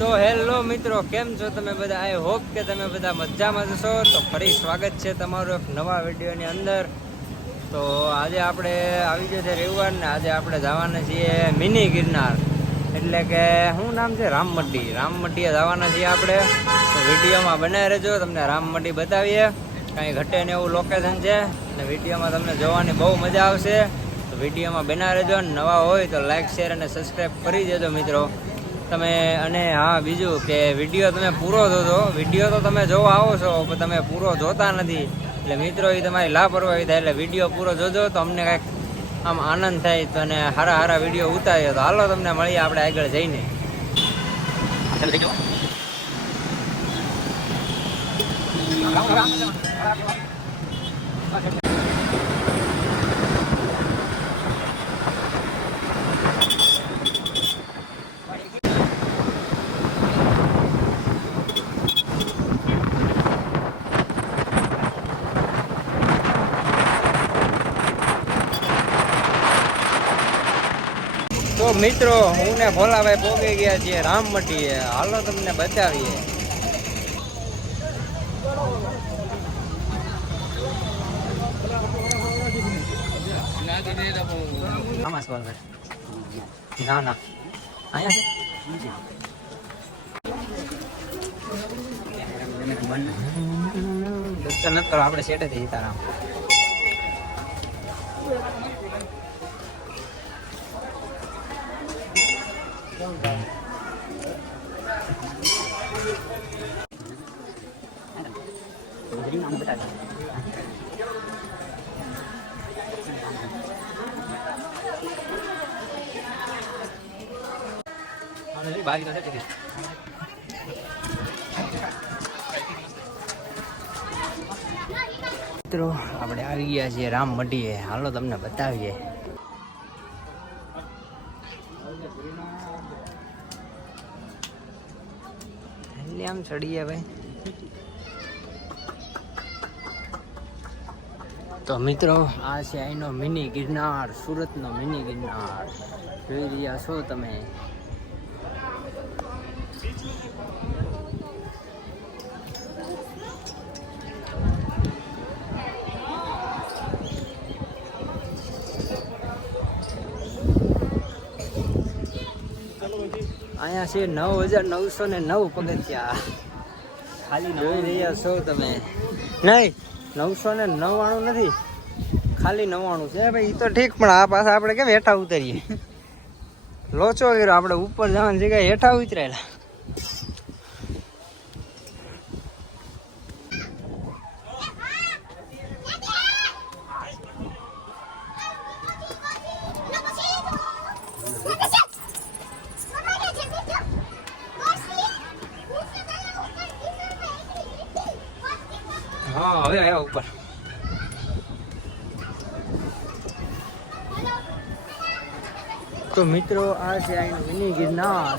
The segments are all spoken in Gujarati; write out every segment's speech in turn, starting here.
તો હેલો મિત્રો, કેમ છો તમે બધા? આઈ હોપ કે તમે બધા મજામાં જશો તો ફરી સ્વાગત છે તમારું એક નવા વિડીયોની અંદર. તો આજે આપણે આવી ગયો છે રવિવાર ને આજે આપણે જવાના છીએ મિની ગિરનાર. એટલે કે શું નામ છે? રામમઢી રામમઢીએ જવાના છીએ આપણે. તો વિડીયોમાં બનાવી રહેજો, તમને રામમઢી બતાવીએ. કાંઈ ઘટે ને એવું લોકેશન છે. અને વિડીયોમાં તમને જોવાની બહુ મજા આવશે. તો વિડીયોમાં બનાવી રહેજો નવા હોય તો લાઈક શેર અને સબસ્ક્રાઈબ કરી દેજો મિત્રો. તમે, અને હા, બીજું કે વીડિયો તમે પૂરો જોજો. વીડિયો તો તમે જોવા આવો છો, પણ તમે પૂરો જોતા નથી. એટલે મિત્રો, એ તમારી લાપરવાહી થાય. એટલે વીડિયો પૂરો જોજો, તો અમને કાંઈક આમ આનંદ થાય, તો અને સારા સારા વીડિયો ઉતાર્યો તો હાલો, તમને મળીએ આપણે આગળ જઈને. તો મિત્રો હું ને ભોલાભાઈ પોગી ગયા છીએ રામમટીએ હાલો તમને બતાવીએ. ના ના. અહીંયા આપણે સેટે થઈ બારી તો છે મિત્રો આપણે આવી ગયા છીએ રામ મઢીએ હાલો તમને બતાવીએ. આમ ચડીએ ભાઈ. તો મિત્રો આ છે અહીંનો મિની ગિરનાર સુરતનો મિની ગિરનાર. જોઈ રહ્યા છો તમે? અહીંયા છે નવ હજાર નવસો ને નવ પગથિયા. ખાલી જોઈ રહ્યા છો તમે? નહીં. નવસો ને નવ્વાણું નથી. ખાલી નવ્વાણું છે. ભાઈ એ તો ઠીક, પણ આ પાસે આપણે કેમ હેઠા ઉતરીએ? લોચો કર્યો, આપણે ઉપર જવાની જગ્યાએ હેઠા ઉતરેલા હા હવે આવ્યા ઉપર. તો મિત્રો આ છે અહીંનું મિની ગિરનાર.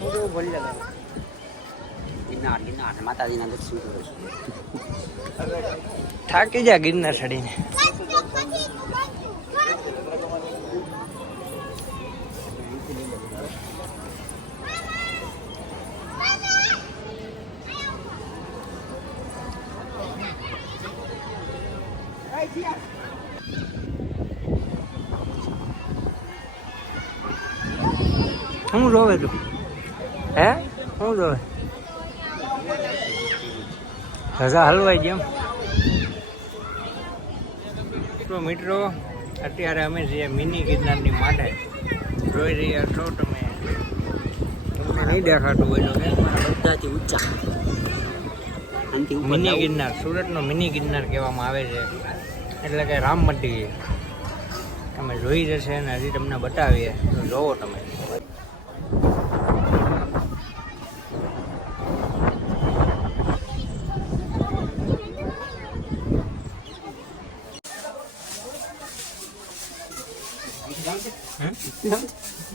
કેવું ભરી લાગે ગિરનાર ગિરનાર માતાજીના દર્શન કરો છો. થાકી જા ગિરનાર ચડીને. શું જોવે તું? હે? હું જોવે? રજા હલવાઈ જેમ તો મિત્રો, અત્યારે અમે જે મિની ગિરનારની માટે જોઈ રહ્યા છો, તમે નહીં દેખાતું હોય કે બધાથી ઊંચા. મિની ગિરનાર સુરતનો મિની ગિરનાર કહેવામાં આવે છે. એટલે કે રામ મટી તમે જોઈ જશે અને હજી તમને બતાવીએ. તો જોવો તમે.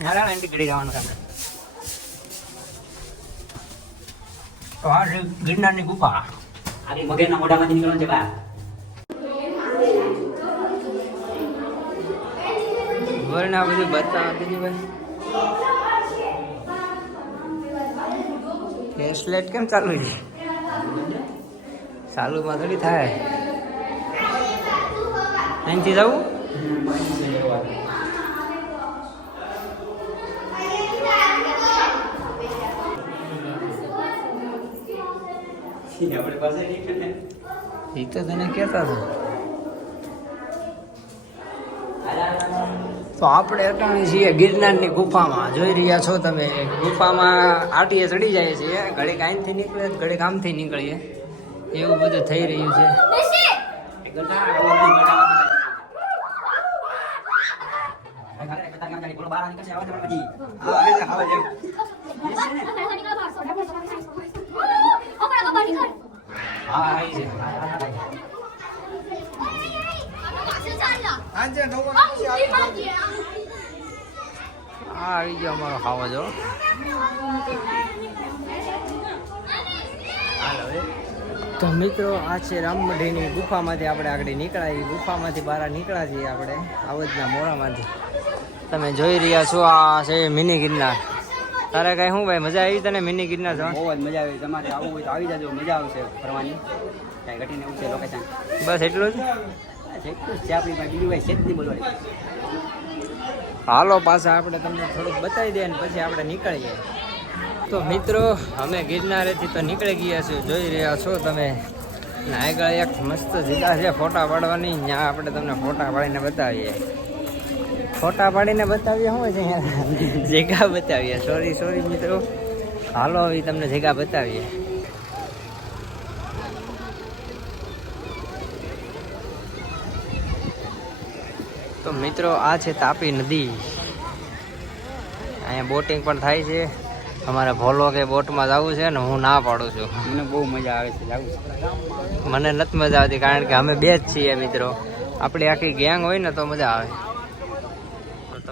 હાલા એન્ટી કરી જવાનું કામ તો આ છે ગિરનારની ગુફા. આગળ મગરના મોઢામાંથી નીકળવાનું છે બહાર વરણ આ બધું બતા દીધી ભાઈ. ફ્લેશ લાઇટ કેમ ચાલુ છે? ચાલુમાં થોડી થાય. અહીંથી જવું? આપણી પાસે એ તો તને કહેતા હતા તો આપણે અટાણી છીએ ગિરનારની ગુફામાં જોઈ રહ્યા છો તમે ગુફામાં આટીએ ચડી જાય છે ઘડીક અહીંથી નીકળે ઘડીક આમથી નીકળીએ એવું બધું થઈ રહ્યું છે હા આવી છે. આ આવી ગયો અમારો ખાવો જો. તો મિત્રો આ છે રામમઢીની ગુફામાંથી આપણે આગળ નીકળાય ગુફામાંથી બહાર નીકળ્યા છીએ આપણે આવજના મોડામાંથી તમે જોઈ રહ્યા છો આ છે મિની ગિરનાર. તારે કઈ શું ભાઈ મજા આવી તને મિની ગિરનાર જવા બહુ જ મજા આવી. તમારે આવું હોય તો આવી જજો મજા આવશે ફરવાની. કાંઈ ઘટીને એવું છે લોકેશન બસ એટલું જ? જેટલું જ છે આપણી પાસે બીજું ભાઈ છે જ નહીં બોલવાની. હાલો પાછા આપણે તમને થોડુંક બતાવી દઈએ ને પછી આપણે નીકળીએ. તો મિત્રો અમે ગિરનારેથી તો નીકળી ગયા છીએ જોઈ રહ્યા છો તમે. આગળ એક મસ્ત જગ્યા છે ફોટા પાડવાની. ત્યાં આપણે તમને ફોટા પાડીને બતાવીએ. ફોટા પાડીને બતાવીએ શું છે જગ્યા બતાવીએ. સોરી સોરી મિત્રો. હાલો હવે તમને જગ્યા બતાવીએ. તો મિત્રો આ છે તાપી નદી. અહીંયા બોટિંગ પણ થાય છે. અમારે ભોલો કે બોટમાં જવું છે ને હું ના પાડું છું. મને બહુ મજા આવે છે જાવું મને નથી મજા આવતી કારણ કે અમે બે જ છીએ મિત્રો. આપણી આખી ગેંગ હોય ને તો મજા આવે.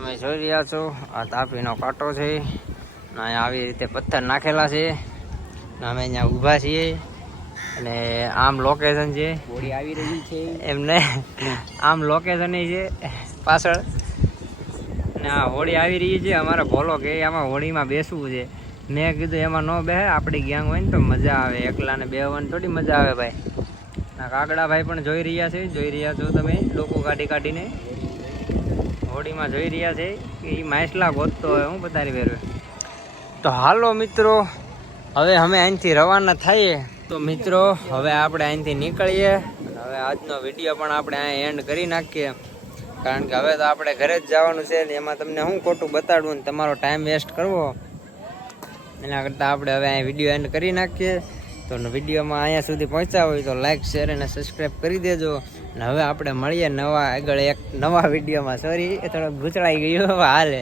તમે જોઈ રહ્યા છો આ તાપીનો કાંટો છે. ને અહીંયા આવી રીતે પથ્થર નાખેલા છે. અમે અહીંયા ઊભા છીએ. અને આમ લોકેશન છે. હોળી આવી રહી છે. એમને આમ લોકેશન છે પાછળ. ને આ હોળી આવી રહી છે અમારે ભોલો કે આમાં હોળીમાં બેસવું છે. મેં કીધું એમાં ન બેસે આપણી ગેંગ હોય ને તો મજા આવે. એકલાને બેહવાની થોડી મજા આવે ભાઈ. ના કાગડા ભાઈ પણ જોઈ રહ્યા છે. જોઈ રહ્યા છો તમે લોકો કાઢી કાઢીને. હોળીમાં જોઈ રહ્યા છે કે એ માછલા ગોતતો હોય, હું બતાવી વેરવે તો હાલો મિત્રો, હવે અમે અહીંથી રવાના થઈએ. તો મિત્રો, હવે આપણે અહીંથી નીકળીએ. હવે આજનો વીડિયો પણ આપણે અહીં એન્ડ કરી નાખીએ. કારણ કે હવે તો આપણે ઘરે જ જવાનું છે ને એમાં તમને શું ખોટું બતાડવું ને તમારો ટાઈમ વેસ્ટ કરવો. એના કરતાં આપણે હવે અહીં વીડિયો એન્ડ કરી નાખીએ. તો વિડીયોમાં અહીંયા સુધી પહોંચ્યા હોય તો લાઈક શેર અને સબસ્ક્રાઈબ કરી દેજો. અને હવે આપણે મળીએ નવા, આગળ એક નવા વિડીયોમાં. સોરી એ થોડો ગૂંચળાઈ ગયો હાલે.